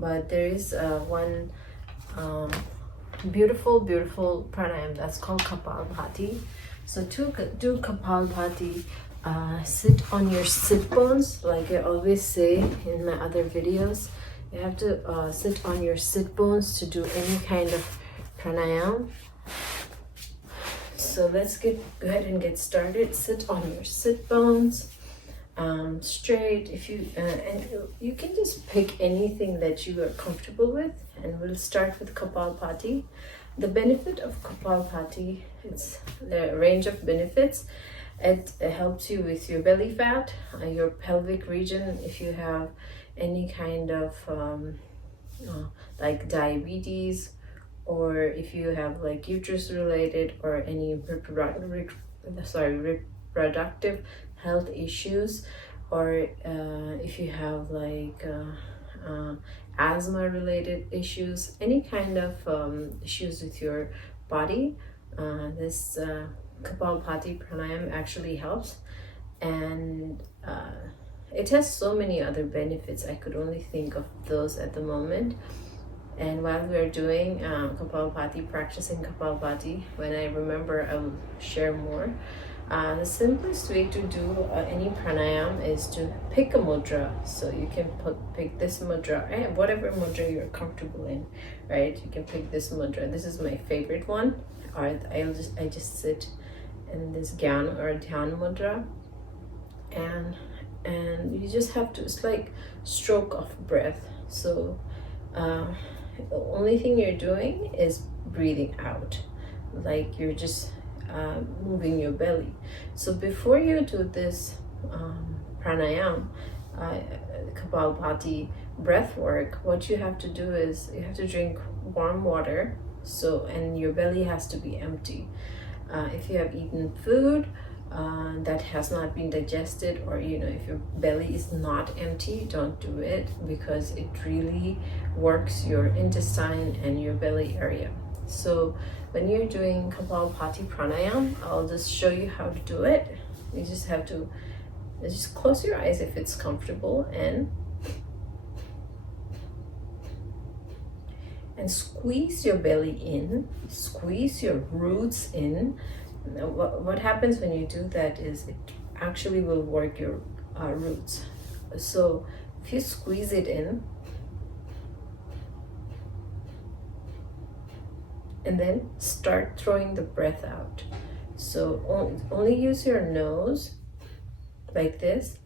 but there is one beautiful pranayama that's called KapalBhati. So to do KapalBhati, sit on your sit bones, like I always say in my other videos. You have to sit on your sit bones to do any kind of pranayama. So let's go ahead and get started. Sit on your sit bones straight. If you and you can just pick anything that you are comfortable with, and we'll start with KapalBhati. The benefit of KapalBhati, it's the range of benefits. It helps you with your belly fat, your pelvic region. If you have any kind of like diabetes, or if you have like uterus related or any reproductive health issues, or if you have like asthma related issues, any kind of issues with your body, this KapalBhati pranayama actually helps. And it has so many other benefits. I could only think of those at the moment. And while we're doing KapalBhati, practicing KapalBhati, when I remember, I'll share more. The simplest way to do any pranayama is to pick a mudra. So you can pick this mudra, whatever mudra you're comfortable in, right? You can pick this mudra. This is my favorite one. Or I just sit in this Gyan or Dhyan mudra, and you just have to. It's like stroke of breath. So the only thing you're doing is breathing out, like you're just moving your belly. So before you do this pranayama, KapalBhati breath work, what you have to do is you have to drink warm water. So, and your belly has to be empty. If you have eaten food that has not been digested, or if your belly is not empty, don't do it, because it really works your intestine and your belly area. So when you're doing KapalBhati pranayama, I'll just show you how to do it. You just have to just close your eyes if it's comfortable, and squeeze your belly in, squeeze your roots in. What happens when you do that is it actually will work your roots. So if you squeeze it in, and then start throwing the breath out. So only use your nose like this,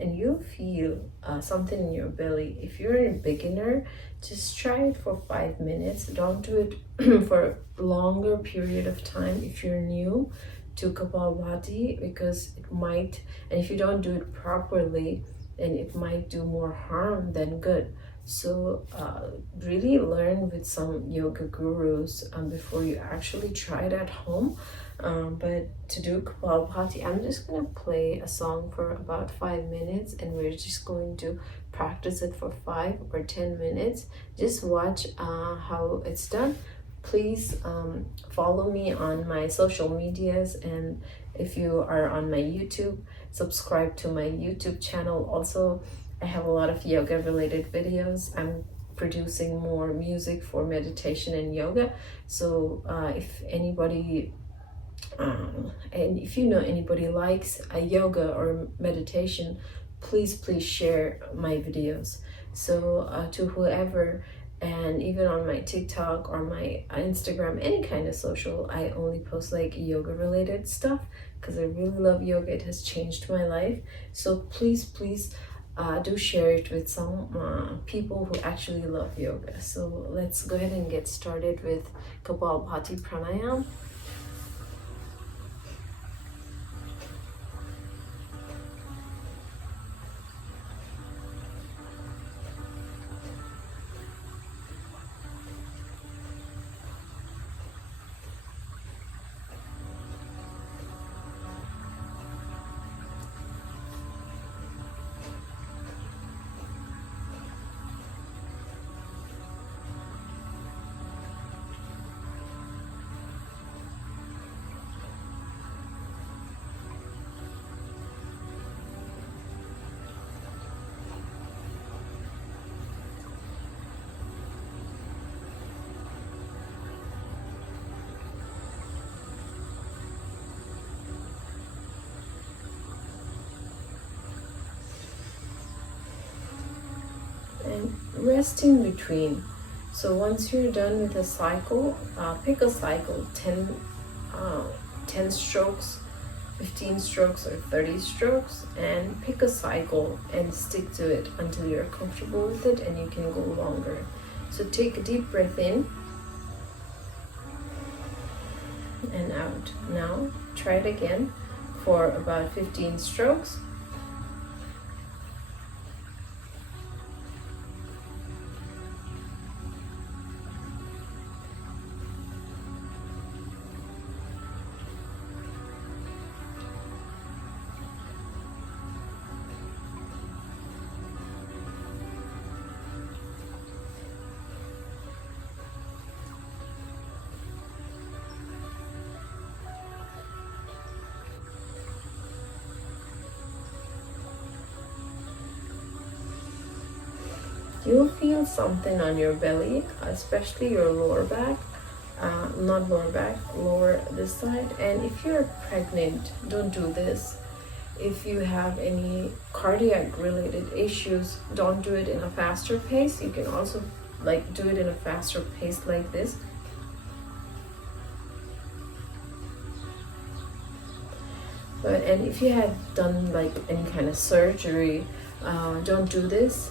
and you feel something in your belly. If you're a beginner, just try it for 5 minutes. Don't do it for a longer period of time if you're new to KapalBhati, because it might, and if you don't do it properly, then it might do more harm than good. So really learn with some yoga gurus before you actually try it at home. But to do KapalBhati, I'm just going to play a song for about 5 minutes, and we're just going to practice it for 5 or 10 minutes. Just watch how it's done. Please follow me on my social medias, and if you are on my YouTube, subscribe to my YouTube channel. Also, I have a lot of yoga related videos. I'm producing more music for meditation and yoga. So if anybody and if you know anybody likes yoga or meditation, please share my videos. So to whoever, and even on my TikTok or my Instagram, any kind of social, I only post like yoga related stuff because I really love yoga. It has changed my life. So please do share it with some people who actually love yoga. So let's go ahead and get started with KapalBhati pranayama. rest in between. So once you're done with a cycle, pick a cycle, 10 strokes, 15 strokes, or 30 strokes, and pick a cycle and stick to it until you're comfortable with it and you can go longer. So take a deep breath in and out. Now try it again for about 15 strokes. You'll feel something on your belly, especially your lower back, not lower back, lower this side. And if you're pregnant, don't do this. If you have any cardiac related issues, don't do it in a faster pace. You can also do it in a faster pace like this. And if you have done any kind of surgery, don't do this.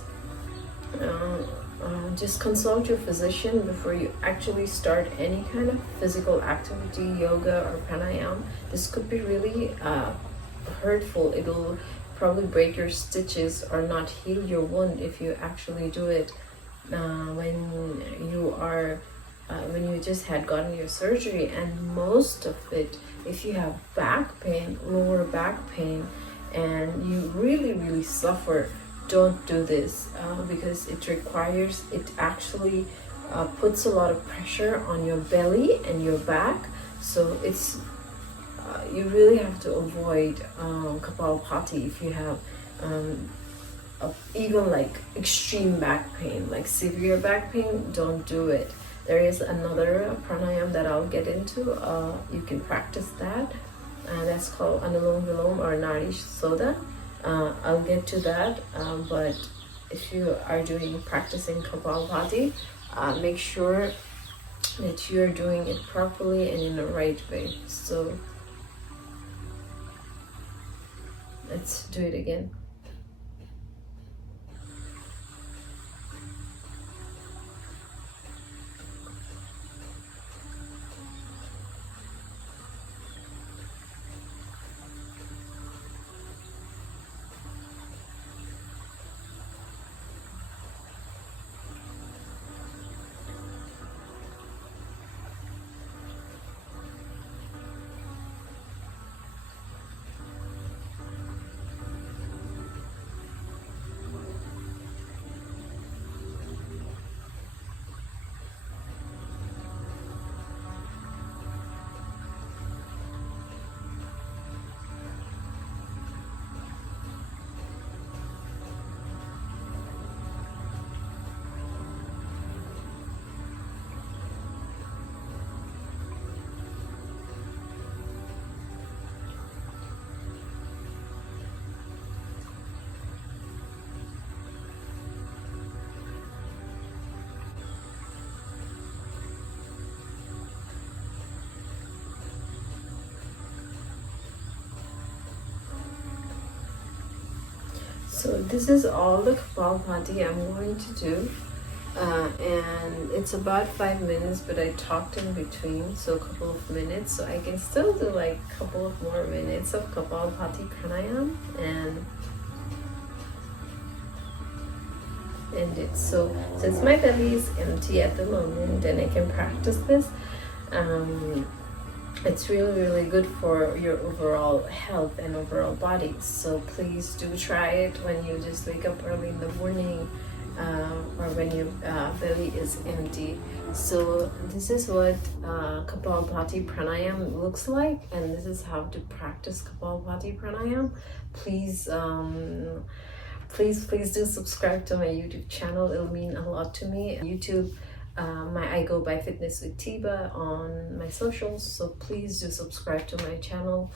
Just consult your physician before you actually start any kind of physical activity, yoga or pranayama. This could be really hurtful. It'll probably break your stitches or not heal your wound if you actually do it when you just had gotten your surgery. And most of it, if you have back pain, lower back pain, and you really suffer, don't do this because it actually puts a lot of pressure on your belly and your back. So it's you really have to avoid KapalBhati if you have even extreme back pain, severe back pain. Don't do it. There is another pranayama that I'll get into. You can practice that. That's called Anulom Vilom or Nari Soda. I'll get to that, but if you are practicing KapalBhati, make sure that you're doing it properly and in the right way. So let's do it again. So this is all the KapalBhati I'm going to do, and it's about 5 minutes, but I talked in between, so a couple of minutes, so I can still do a couple of more minutes of KapalBhati pranayama and end it. So since my belly is empty at the moment and I can practice this, it's really good for your overall health and overall body. So please do try it when you just wake up early in the morning, or when your belly is empty. So this is what KapalBhati pranayama looks like, and this is how to practice KapalBhati pranayama. Please do subscribe to my YouTube channel. It'll mean a lot to me. YouTube, I go by Fitness with Tiba on my socials, so please do subscribe to my channel.